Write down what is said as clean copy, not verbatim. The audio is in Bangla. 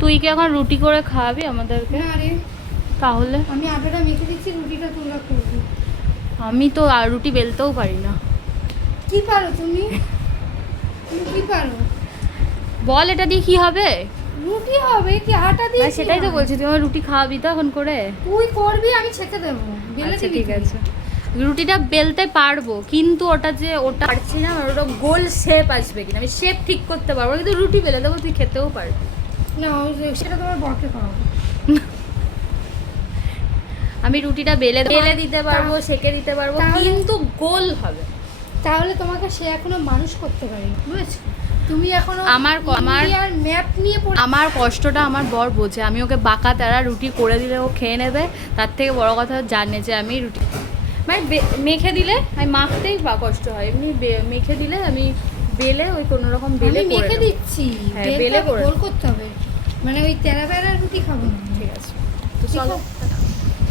তুই কি এখন রুটি করে খাওয়াবি আমাদেরকে? না রে, তাহলে আমি আটাটা মেখে দিচ্ছি, রুটিটা তোমরা করবে। আমি তো আর রুটি বেলতেও পারি না। কি পারো তুমি? তুমি কি পারো? বল এটা দিয়ে কি হবে? রুটি হবে কি আটা দিয়ে? না সেটাই তো বলছি, তুই আমার রুটি খাওয়াবি তো এখন করে? তুই করবি, আমি ছেঁকে দেবো, বেলে আচ্ছা দিবি ঠিক তুই। আছে, রুটিটা বেলতে পারবো, কিন্তু ওটা পারছি না, ওটা গোল শেপ আসবে কিনা, আমি শেপ ঠিক করতে পারবো, কিন্তু রুটি বেলে দেবো, তুই খেতেও পারবি। না সেটা তোমার বরকে খাওয়াবো। আমি রুটিটা বেলে বেলে দিতে পারবো, সেকে দিতে পারবো, কিন্তু গোল হবে। তাহলে তোমাকে সে এখনো মানুষ করতে পারেনি, বুঝেছো? তুমি এখনো আমার ম্যাপ নিয়ে আমার কষ্টটা আমার বর বোঝে, আমি ওকে বাঁকা তারা রুটি করে দিলে ও খেয়ে নেবে, তার থেকে বড় কথা জানে যে আমি রুটি মানে মেখে দিলে আমি মাখতেই কষ্ট হয়, এমনি মেখে দিলে আমি বেলে ওই কোনো রকম বেলে আমি মেখে দিচ্ছি, হ্যাঁ বেলে করে গোল করতে হবে, মানে ওই তেরা বেড়া রুটি খাবো না। ঠিক আছে তো চলো।